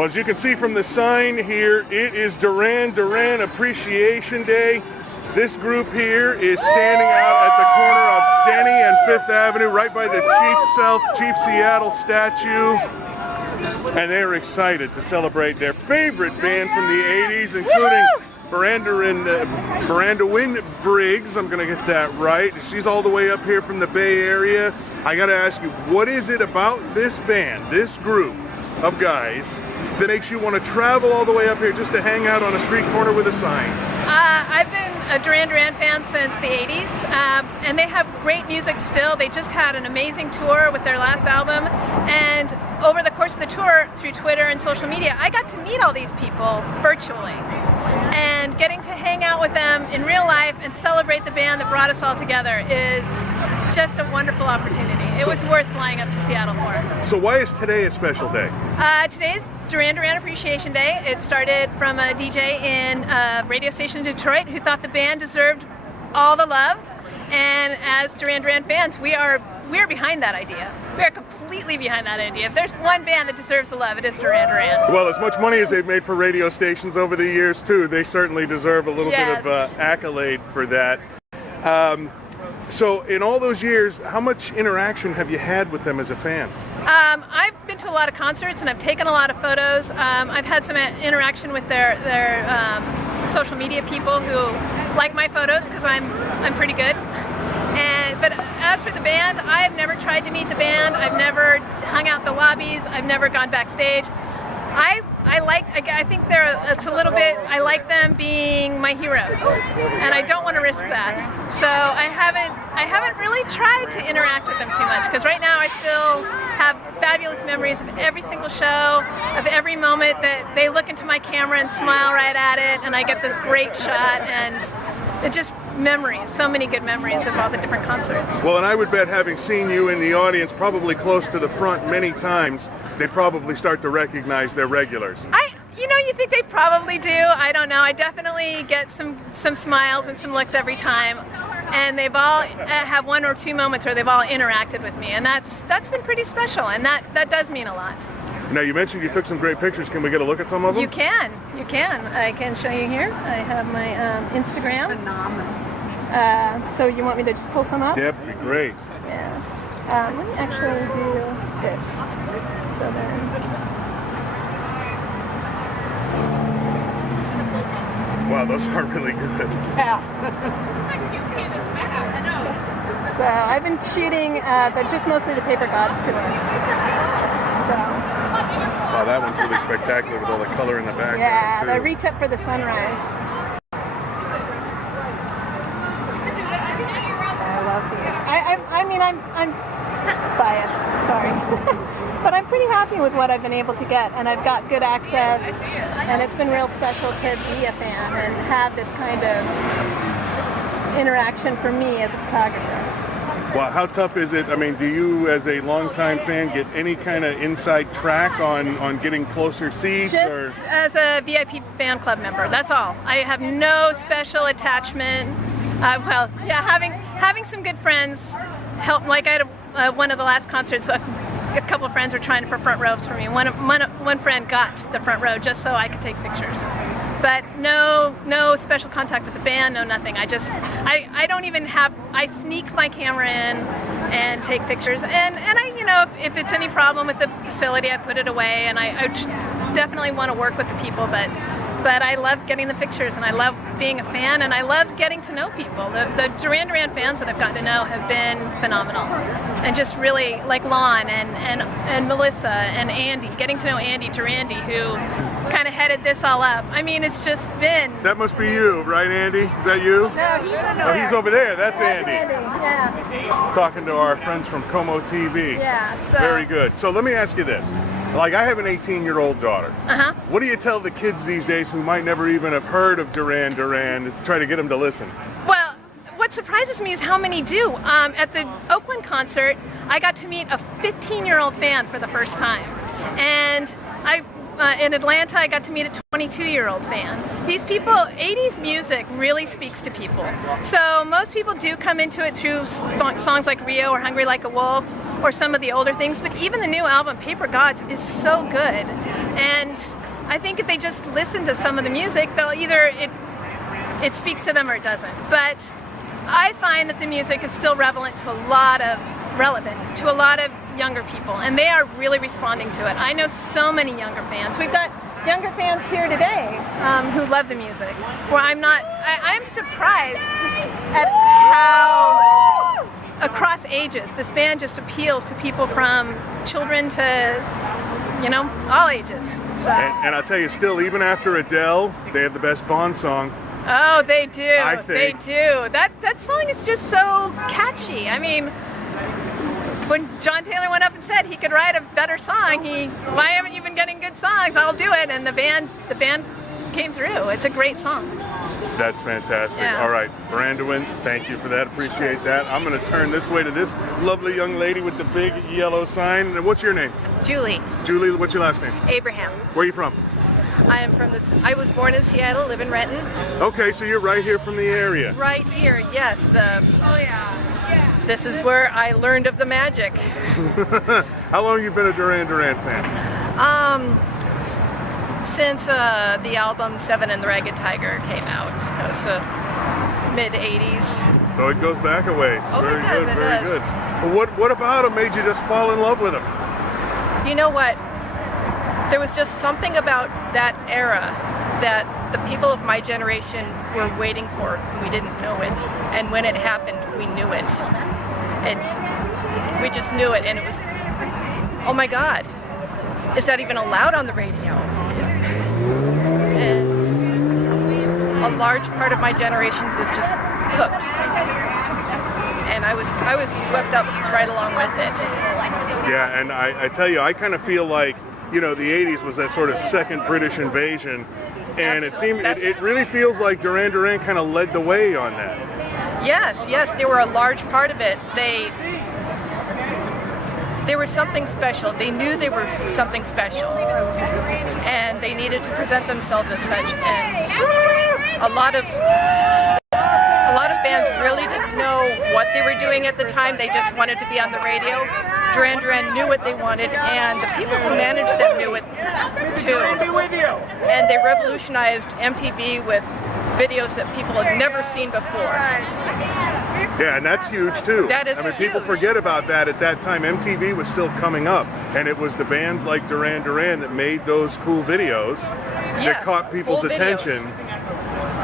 Well, as you can see from the sign here, it is Duran Duran Appreciation Day. This group here is standing out at the corner of Denny and Fifth Avenue, right by the Chief Seattle statue. And they're excited to celebrate their favorite band from the 80s, including Miranda Briggs. I'm going to get that right. She's all the way up here from the Bay Area. I got to ask you, what is it about this band, this group of guys, that makes you want to travel all the way up here just to hang out on a street corner with a sign? I've been a Duran Duran fan since the 80s, and they have great music still. They just had an amazing tour with their last album, and over the course of the tour, through Twitter and social media, I got to meet all these people virtually. And getting to hang out with them in real life and celebrate the band that brought us all together is just a wonderful opportunity. It was worth flying up to Seattle for. So why is today a special day? Today's Duran Duran Appreciation Day. It started from a DJ in a radio station in Detroit who thought the band deserved all the love. And as Duran Duran fans, we're behind that idea. We are completely behind that idea. If there's one band that deserves the love, it is Duran Duran. Well, as much money as they've made for radio stations over the years, too, they certainly deserve a little bit of accolade for that. So in all those years, how much interaction have you had with them as a fan? I've been to a lot of concerts and I've taken a lot of photos. I've had some interaction with their social media people who like my photos because I'm pretty good. But as for the band, I have never tried to meet the band. I've never hung out in the lobbies. I've never gone backstage. I think it's a little bit, I like them being my heroes, and I don't want to risk that. So I haven't really tried to interact with them too much, because right now I still have fabulous memories of every single show, of every moment that they look into my camera and smile right at it, and I get the great shot, and it just memories, so many good memories of all the different concerts. Well, and I would bet, having seen you in the audience probably close to the front many times, they probably start to recognize their regulars. You think they probably do. I don't know. I definitely get some smiles and some looks every time, and they've all have one or two moments where they've all interacted with me, and that's been pretty special, and that does mean a lot. Now, you mentioned you took some great pictures. Can we get a look at some of them? You can. I can show you here. I have my Instagram. Phenomenal. So you want me to just pull some up? Yep, be great. Yeah. Let me actually do this. So then. Wow, those are really good. Yeah. So I've been shooting just mostly the Paper Gods tour. So. Wow, that one's really spectacular with all the color in the background. Yeah, too. I reach up for the sunrise. I love these. I'm biased, sorry. But I'm pretty happy with what I've been able to get, and I've got good access, and it's been real special to be a fan and have this kind of interaction for me as a photographer. Well, how tough is it? I mean, do you, as a longtime fan, get any kind of inside track on getting closer seats? Just as a VIP fan club member, that's all. I have no special attachment. Having some good friends helped. Like I had one of the last concerts, a couple of friends were trying for front rows for me. One friend got the front row just so I could take pictures. But no special contact with the band, no nothing. I don't even have, I sneak my camera in and take pictures. And if it's any problem with the facility, I put it away. And I definitely want to work with the people, but I love getting the pictures, and I love being a fan, and I love getting to know people. The Duran Duran fans that I've gotten to know have been phenomenal, and just really, like Lon and Melissa and Andy, getting to know Andy Durandy, who kind of headed this all up. I mean, it's just been... That must be you, right, Andy? Is that you? No, he's over there. Oh, he's over there. That's Andy. Yeah. Talking to our friends from Como TV. Yeah. So, very good. So let me ask you this. Like, I have an 18-year-old daughter. Uh-huh. What do you tell the kids these days who might never even have heard of Duran Duran to try to get them to listen? Well, what surprises me is how many do. At the Oakland concert, I got to meet a 15-year-old fan for the first time. And in Atlanta, I got to meet a 22-year-old fan. These people, 80's music really speaks to people. So most people do come into it through songs like Rio or Hungry Like a Wolf, or some of the older things, but even the new album, Paper Gods, is so good. And I think if they just listen to some of the music, they'll either, it speaks to them or it doesn't. But I find that the music is still relevant to a lot of younger people, and they are really responding to it. I know so many younger fans. We've got younger fans here today who love the music. Well, I'm surprised at how across ages this band just appeals to people from children to, you know, all ages. So. And I'll tell you, still, even after Adele, they have the best Bond song. Oh, they do. I think. They do. That song is just so catchy. I mean, when John Taylor went up and said he could write a better song, why haven't you been getting good songs? I'll do it. And the band came through. It's a great song. That's fantastic. Yeah. All right, Brandon, thank you for that. Appreciate that. I'm going to turn this way to this lovely young lady with the big yellow sign. And what's your name? Julie. Julie, what's your last name? Abraham. Where are you from? I was born in Seattle, live in Renton. Okay, so you're right here from the area. Right here, yes. This is where I learned of the magic. How long have you been a Duran Duran fan? Since the album Seven and the Ragged Tiger came out. It was mid 80s. So it goes back a ways. Oh, Very it does, good, it very does. good. Well, what about him made you just fall in love with him? You know what? There was just something about that era that the people of my generation were waiting for, and we didn't know it. And when it happened, we knew it. And we just knew it, and it was, oh my God, is that even allowed on the radio? And a large part of my generation was just hooked. And I was swept up right along with it. Yeah, and I tell you, I kind of feel like, you know, the 80s was that sort of second British invasion, and it really feels like Duran Duran kind of led the way on that. Yes, they were a large part of it. They were something special. They knew they were something special, and they needed to present themselves as such. And a lot of bands really didn't know what they were doing at the time. They just wanted to be on the radio. Duran Duran knew what they wanted, and the people who managed them knew it too. And they revolutionized MTV with videos that people had never seen before. Yeah, and that's huge too. That is huge. People forget about that. At that time, MTV was still coming up, and it was the bands like Duran Duran that made those cool videos that caught people's attention.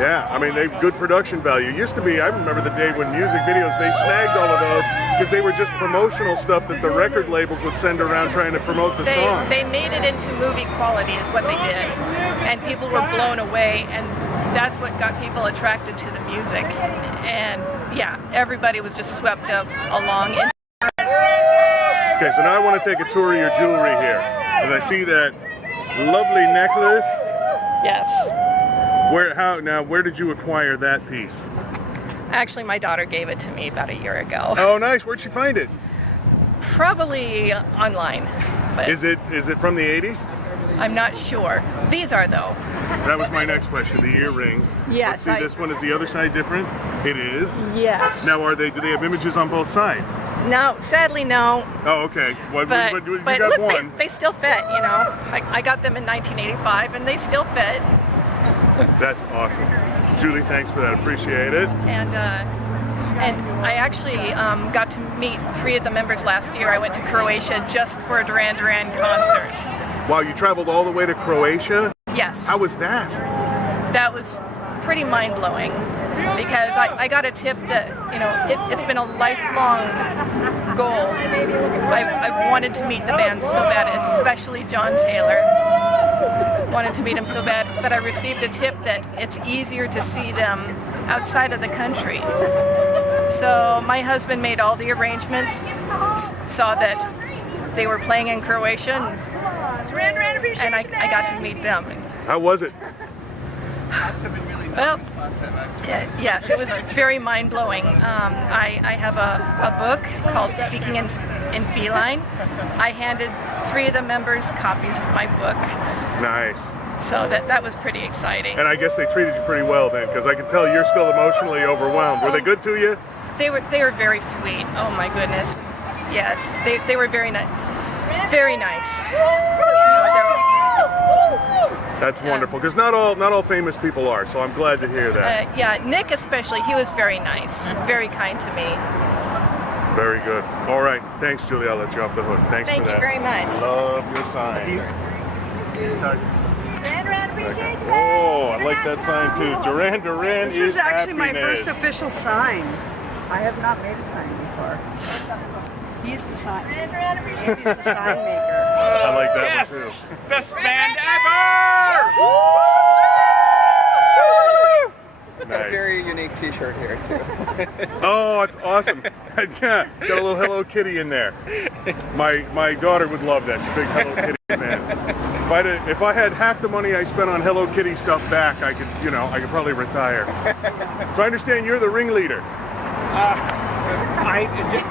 Yeah, I mean, they've good production value. Used to be, I remember the day when music videos, they snagged all of those because they were just promotional stuff that the record labels would send around trying to promote the song. They made it into movie quality is what they did. And people were blown away, and that's what got people attracted to the music. And yeah, everybody was just swept up along. Okay, so now I want to take a tour of your jewelry here. As I see that lovely necklace. Yes. Where did you acquire that piece? Actually, my daughter gave it to me about a year ago. Oh, nice. Where'd she find it? Probably online. But Is it from the 80s? I'm not sure. These are, though. That was my next question, the earrings. Yes. Let's see, this one, is the other side different? It is? Yes. Now, do they have images on both sides? No, sadly, no. Oh, okay. Well, But you got look, one. they still fit, you know. I got them in 1985, and they still fit. That's awesome. Julie, thanks for that. Appreciate it. And I actually got to meet 3 of the members last year. I went to Croatia just for a Duran Duran concert. Wow, you traveled all the way to Croatia? Yes. How was that? That was pretty mind-blowing because I got a tip that, you know, it's been a lifelong goal. I wanted to meet the band so bad, especially John Taylor. Wanted to meet him so bad, but I received a tip that it's easier to see them outside of the country. So my husband made all the arrangements, saw that they were playing in Croatia, and I got to meet them. How was it? Well, yes, it was very mind-blowing. I have a book called Speaking in Feline. I handed 3 of the members copies of my book. Nice. So that was pretty exciting. And I guess they treated you pretty well then, because I can tell you're still emotionally overwhelmed. Were they good to you? They were very sweet. Oh my goodness. Yes, they were very nice. Very nice. That's wonderful, because not all famous people are, so I'm glad to hear that. Yeah, Nick especially, he was very nice, very kind to me. Very good. All right, thanks, Julie. I'll let you off the hook. Thanks Thank for that. you very much. Love your sign. Duran Duran Appreciation. Oh, I like that sign too. Duran Duran This is actually my happiness. first official sign. I have not made a sign before. He's the sign. He's the sign maker. I like that Yes! one too. Best band ever! Nice. A very unique T-shirt here too. Oh, it's awesome. Yeah, got a little Hello Kitty in there. My daughter would love that. She's a big Hello Kitty fan. If I had half the money I spent on Hello Kitty stuff back, I could probably retire. So I understand you're the ringleader.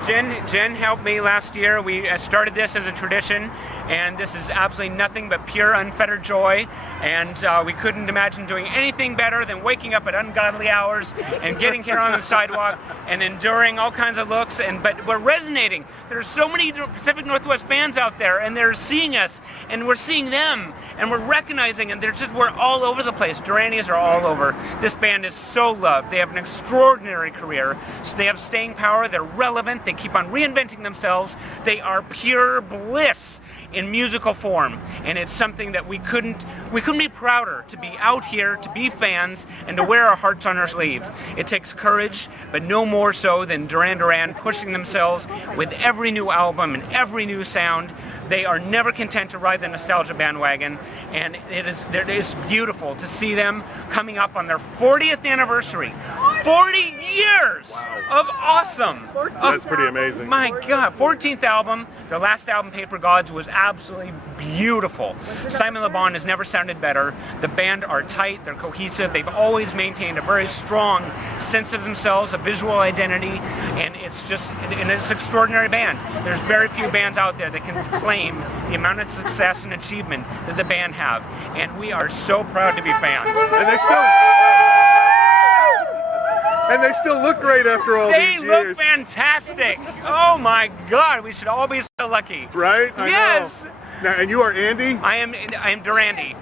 Jen helped me last year. We started this as a tradition, and this is absolutely nothing but pure, unfettered joy. And we couldn't imagine doing anything better than waking up at ungodly hours and getting here on the sidewalk and enduring all kinds of looks. But we're resonating. There's so many Pacific Northwest fans out there, and they're seeing us, and we're seeing them, and we're recognizing, and we're all over the place. Duranians are all over. This band is so loved. They have an extraordinary career. So they have staying power. They're relevant. They keep on reinventing themselves. They are pure bliss in musical form, and it's something that we couldn't be prouder to be out here, to be fans, and to wear our hearts on our sleeve. It takes courage, but no more so than Duran Duran pushing themselves with every new album and every new sound. They are never content to ride the nostalgia bandwagon, and it is beautiful to see them coming up on their 40th anniversary. 40 years of awesome. That's pretty amazing. My God, 14th album. Their last album, Paper Gods, was absolutely beautiful. Simon Le Bon has never sounded better. The band are tight, they're cohesive. They've always maintained a very strong sense of themselves, a visual identity, and it's an extraordinary band. There's very few bands out there that can claim the amount of success and achievement that the band have, and we are so proud to be fans. And they still look great after all these They years. look fantastic. Oh my God, we should all be so lucky. Right? I Yes. know. Now, and you are Andy? I am Durandy.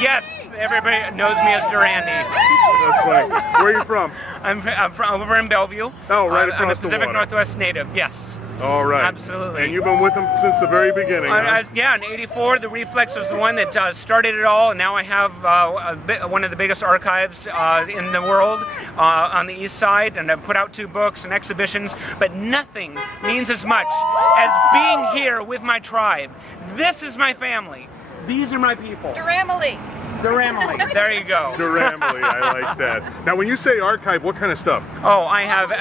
Yes, everybody knows me as Durandy. That's funny. Where are you from? I'm from over in Bellevue. Oh, right I'm a across the Pacific water. Northwest native. Yes. All right. Absolutely. And you've been with them since the very beginning, huh? Yeah, in '84, the Reflex was the one that started it all, and now I have one of the biggest archives in the world on the east side, and I've put out 2 books and exhibitions, but nothing means as much as being here with my tribe. This is my family. These are my people. Duramily. Duramily. There you go. Duramily, I like that. Now, when you say archive, what kind of stuff? Oh, I have,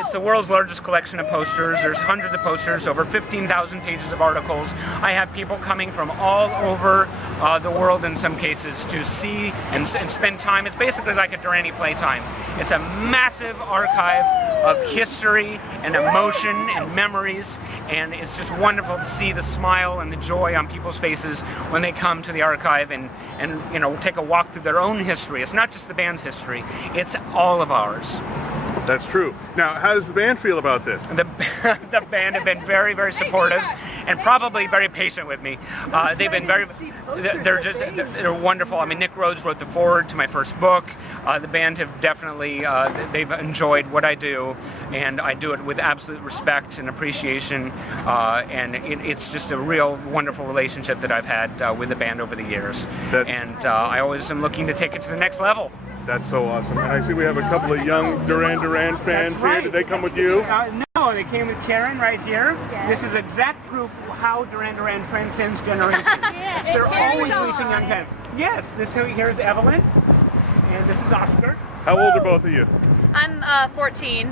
it's the world's largest collection of posters. There's hundreds of posters, over 15,000 pages of articles. I have people coming from all over the world in some cases to see and spend time. It's basically like a Durani playtime. It's a massive archive of history and emotion and memories, and it's just wonderful to see the smile and the joy on people's faces when they come to the archive and take a walk through their own history. It's not just the band's history, it's all of ours. That's true. Now, how does the band feel about this? The band have been very, very supportive and probably very patient with me. They've been they're wonderful. I mean, Nick Rhodes wrote the foreword to my first book. The band have definitely, they've enjoyed what I do, and I do it with absolute respect and appreciation, and it's just a real wonderful relationship that I've had with the band over the years. And I always am looking to take it to the next level. That's so awesome. And I see we have a couple of young Duran Duran fans That's right. here. Did they come with you? No, they came with Karen right here. This is exact proof of how Duran Duran transcends generations. They're always reaching young fans. Yes, here's Evelyn, and this is Oscar. How old are both of you? I'm 14.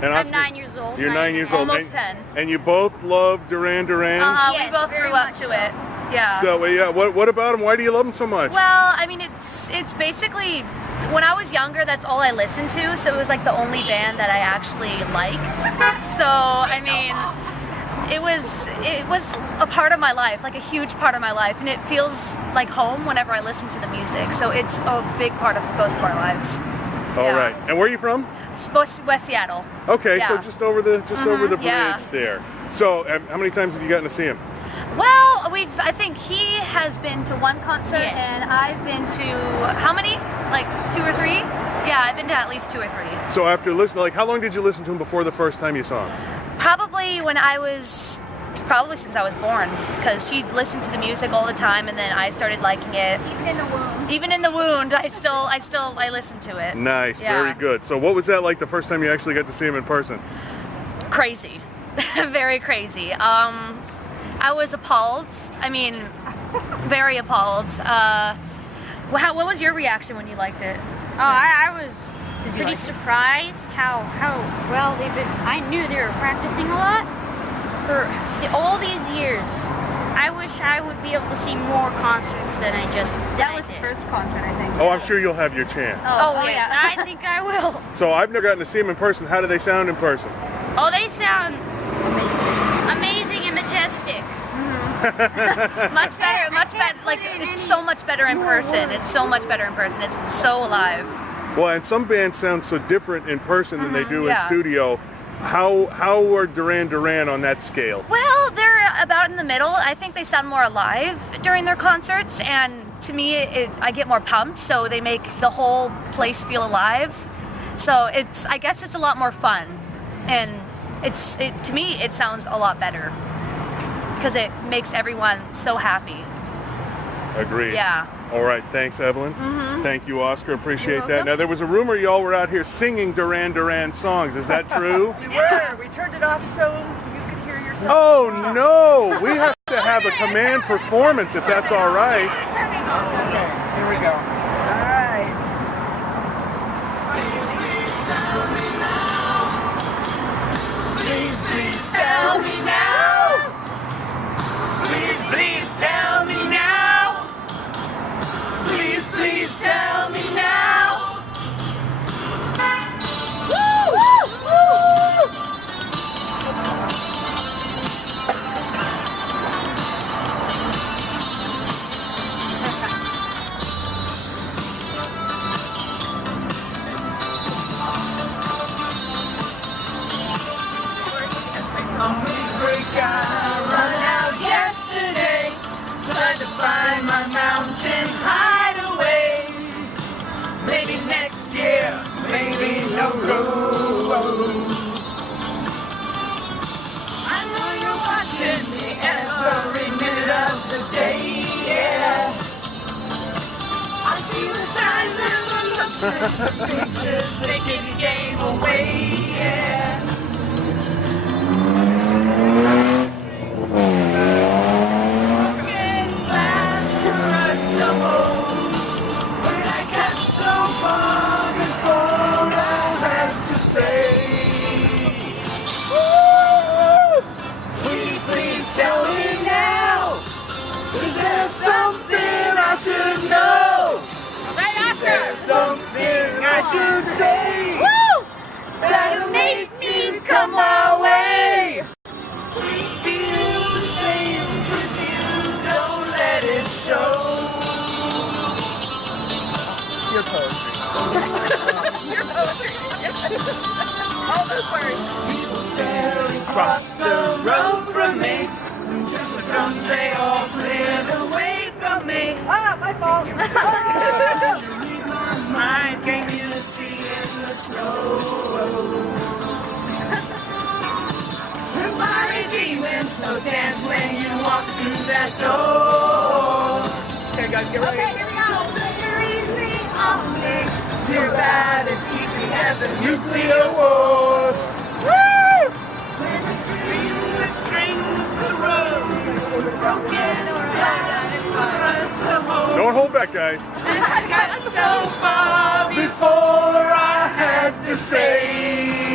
And I'm Oscar? 9 years old. You're 9 years old. Almost 10. And you both love Duran Duran? We both grew up to it. Yeah. So, yeah, what about them? Why do you love them so much? Well, I mean, it's basically, when I was younger, that's all I listened to, so it was like the only band that I actually liked. So, I mean, it was a part of my life, like a huge part of my life, and it feels like home whenever I listen to the music. So it's a big part of both of our lives. All right. And where are you from? West Seattle. Okay, Yeah. so just over the bridge Yeah. there. So, how many times have you gotten to see him? Well, I think he has been to one concert, Yes. and I've been to, how many? Like 2 or 3? Yeah, I've been to at least 2 or 3. So after listening, like, how long did you listen to him before the first time you saw him? Probably since I was born, because she listened to the music all the time, and then I started liking it. Even in the wound, I listened to it. Nice, Yeah. very good. So what was that like the first time you actually got to see him in person? Crazy, very crazy. I was appalled. I mean, very appalled. What was your reaction when you liked it? Oh, I was Did you pretty like it? surprised how well they've been. I knew they were practicing a lot for all these years. I wish I would be able to see more concerts than I just. That was his first concert, I think. Oh, I'm sure you'll have your chance. Oh, yes, yeah. I think I will. So I've never gotten to see him in person. How do they sound in person? Oh, they sound amazing and majestic. Much better. Like, it's so much better in person. It's so much better in person. It's so alive. Well, and some bands sound so different in person than they do in yeah. studio. How are Duran Duran on that scale? Well, they're about in the middle. I think they sound more alive during their concerts, and to me, I get more pumped, so they make the whole place feel alive. So I guess it's a lot more fun, and to me, it sounds a lot better because it makes everyone so happy. Agreed. Yeah. All right, thanks, Evelyn. Thank you, Oscar. Appreciate that. welcome. Now, there was a rumor y'all were out here singing Duran Duran songs. Is that true? We were. We turned it off so you could hear yourself. Oh, no. We have to have a command performance if that's all right. Okay, here we go. All right. Tell me now. Please, please tell me now. Please, please tell me now. Woo! Woo! Woo! I run out yesterday, tried to find my mountain hideaway. Maybe next year, maybe no road. I know you're watching me every minute of the day, yeah. I see the signs and the looks and the pictures, they give the game away, yeah. Something I should say. Woo! That'll make me come my way. We feel the same, 'cause you don't let it show. Your poetry. Your poetry. All those words. People staring across the road from me. Just the drums, they all cleared away from me. Ah, my fault. Mine came here to see in the snow. My demon, so dance when you walk through that door. Okay, guys, get ready. Okay, here we go. So you're easy on me. You're about as easy as a nuclear war. Woo! Listen to you, the strings, the road, broken or bad for us to hold. Don't hold back, guys. I got so far before I had to say.